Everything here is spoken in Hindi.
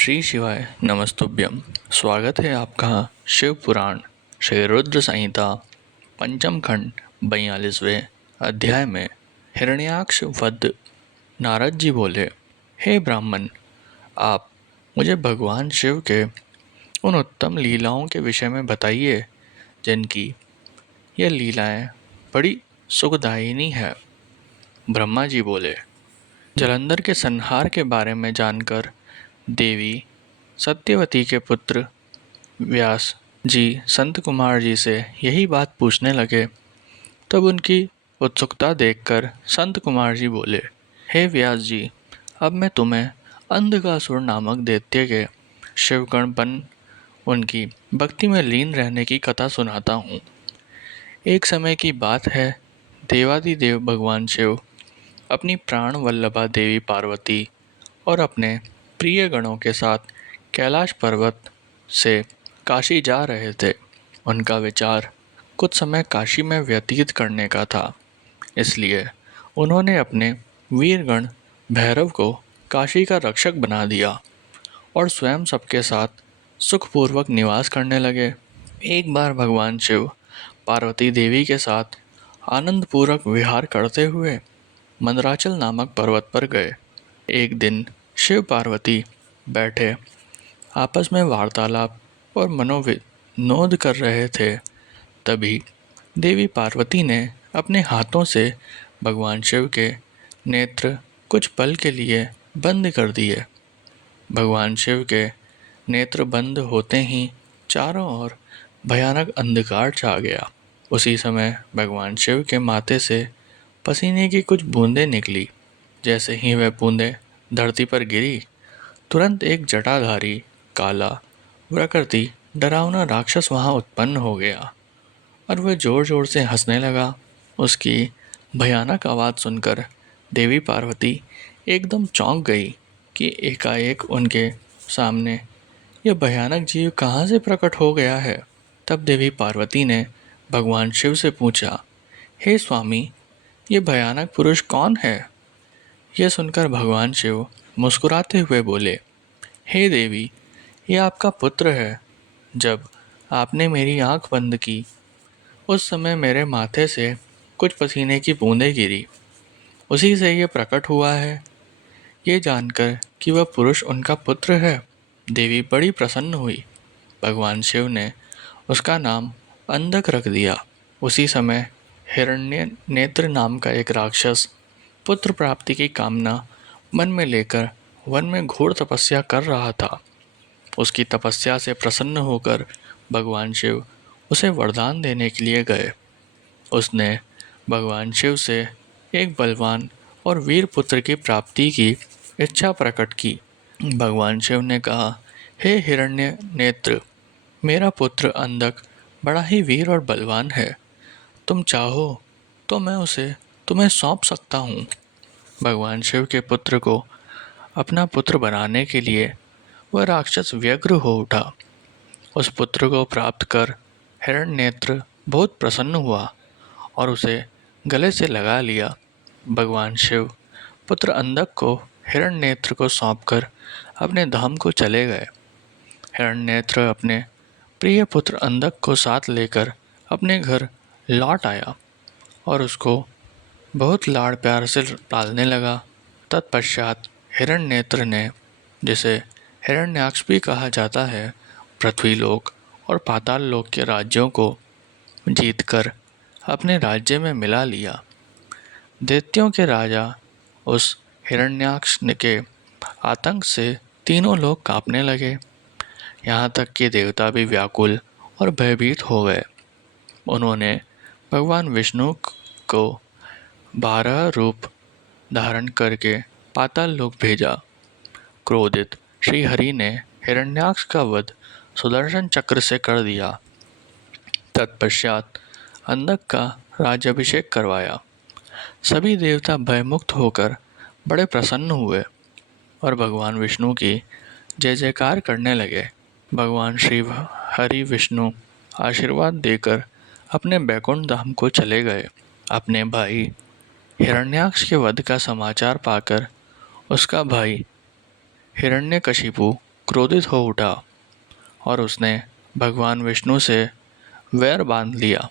श्री शिवाय नमस्तुभ्यम। स्वागत है आपका शिव पुराण श्री रुद्र संहिता पंचम खंड 42वें अध्याय में। हिरण्याक्ष वध। नारद जी बोले, हे ब्राह्मण, आप मुझे भगवान शिव के उन उत्तम लीलाओं के विषय में बताइए जिनकी ये लीलाएं बड़ी सुखदायिनी है। ब्रह्मा जी बोले, जलंधर के संहार के बारे में जानकर देवी सत्यवती के पुत्र व्यास जी संत कुमार जी से यही बात पूछने लगे। तब उनकी उत्सुकता देखकर संत कुमार जी बोले, हे व्यास जी, अब मैं तुम्हें अंधकासुर नामक दैत्य के शिवगण बन उनकी भक्ति में लीन रहने की कथा सुनाता हूँ। एक समय की बात है, देवादिदेव भगवान शिव अपनी प्राण वल्लभा देवी पार्वती और अपने प्रिय गणों के साथ कैलाश पर्वत से काशी जा रहे थे। उनका विचार कुछ समय काशी में व्यतीत करने का था, इसलिए उन्होंने अपने वीरगण भैरव को काशी का रक्षक बना दिया और स्वयं सबके साथ सुखपूर्वक निवास करने लगे। एक बार भगवान शिव पार्वती देवी के साथ आनंदपूर्वक विहार करते हुए मंदराचल नामक पर्वत पर गए। एक दिन शिव पार्वती बैठे आपस में वार्तालाप और मनोविनोद कर रहे थे। तभी देवी पार्वती ने अपने हाथों से भगवान शिव के नेत्र कुछ पल के लिए बंद कर दिए। भगवान शिव के नेत्र बंद होते ही चारों ओर भयानक अंधकार छा गया। उसी समय भगवान शिव के माथे से पसीने की कुछ बूंदें निकली। जैसे ही वह बूंदें धरती पर गिरी, तुरंत एक जटाधारी काला प्रकृति डरावना राक्षस वहां उत्पन्न हो गया और वह जोर जोर से हंसने लगा। उसकी भयानक आवाज़ सुनकर देवी पार्वती एकदम चौंक गई कि एकाएक उनके सामने यह भयानक जीव कहाँ से प्रकट हो गया है। तब देवी पार्वती ने भगवान शिव से पूछा, हे स्वामी, ये भयानक पुरुष कौन है? यह सुनकर भगवान शिव मुस्कुराते हुए बोले, हे देवी, यह आपका पुत्र है। जब आपने मेरी आंख बंद की, उस समय मेरे माथे से कुछ पसीने की बूंदें गिरी, उसी से यह प्रकट हुआ है। ये जानकर कि वह पुरुष उनका पुत्र है, देवी बड़ी प्रसन्न हुई। भगवान शिव ने उसका नाम अंधक रख दिया। उसी समय हिरण्य नेत्र नाम का एक राक्षस पुत्र प्राप्ति की कामना मन में लेकर वन में घोर तपस्या कर रहा था। उसकी तपस्या से प्रसन्न होकर भगवान शिव उसे वरदान देने के लिए गए। उसने भगवान शिव से एक बलवान और वीर पुत्र की प्राप्ति की इच्छा प्रकट की। भगवान शिव ने कहा, हे हिरण्य नेत्र, मेरा पुत्र अंधक बड़ा ही वीर और बलवान है। तुम चाहो तो मैं उसे तुम्हें सौंप सकता हूँ। भगवान शिव के पुत्र को अपना पुत्र बनाने के लिए वह राक्षस व्यग्र हो उठा। उस पुत्र को प्राप्त कर हिरण्यनेत्र बहुत प्रसन्न हुआ और उसे गले से लगा लिया। भगवान शिव पुत्र अंधक को हिरण्यनेत्र को सौंपकर अपने धाम को चले गए। हिरण्यनेत्र अपने प्रिय पुत्र अंधक को साथ लेकर अपने घर लौट आया और उसको बहुत लाड़ प्यार से पालने लगा। तत्पश्चात हिरण्यनेत्र ने, जिसे हिरण्याक्ष भी कहा जाता है, पृथ्वीलोक और पाताल लोक के राज्यों को जीतकर अपने राज्य में मिला लिया। दैत्यों के राजा उस हिरण्याक्ष के आतंक से तीनों लोग कांपने लगे। यहाँ तक कि देवता भी व्याकुल और भयभीत हो गए। उन्होंने भगवान विष्णु को 12 रूप धारण करके पाताल लोक भेजा। क्रोधित श्री हरि ने हिरण्याक्ष का वध सुदर्शन चक्र से कर दिया। तत्पश्चात अंधक का राज्याभिषेक करवाया। सभी देवता भयमुक्त होकर बड़े प्रसन्न हुए और भगवान विष्णु की जय जयकार करने लगे। भगवान श्री हरि विष्णु आशीर्वाद देकर अपने बैकुंठ धाम को चले गए। अपने भाई हिरण्याक्ष के वध का समाचार पाकर उसका भाई हिरण्यकशिपु क्रोधित हो उठा और उसने भगवान विष्णु से वैर बांध लिया।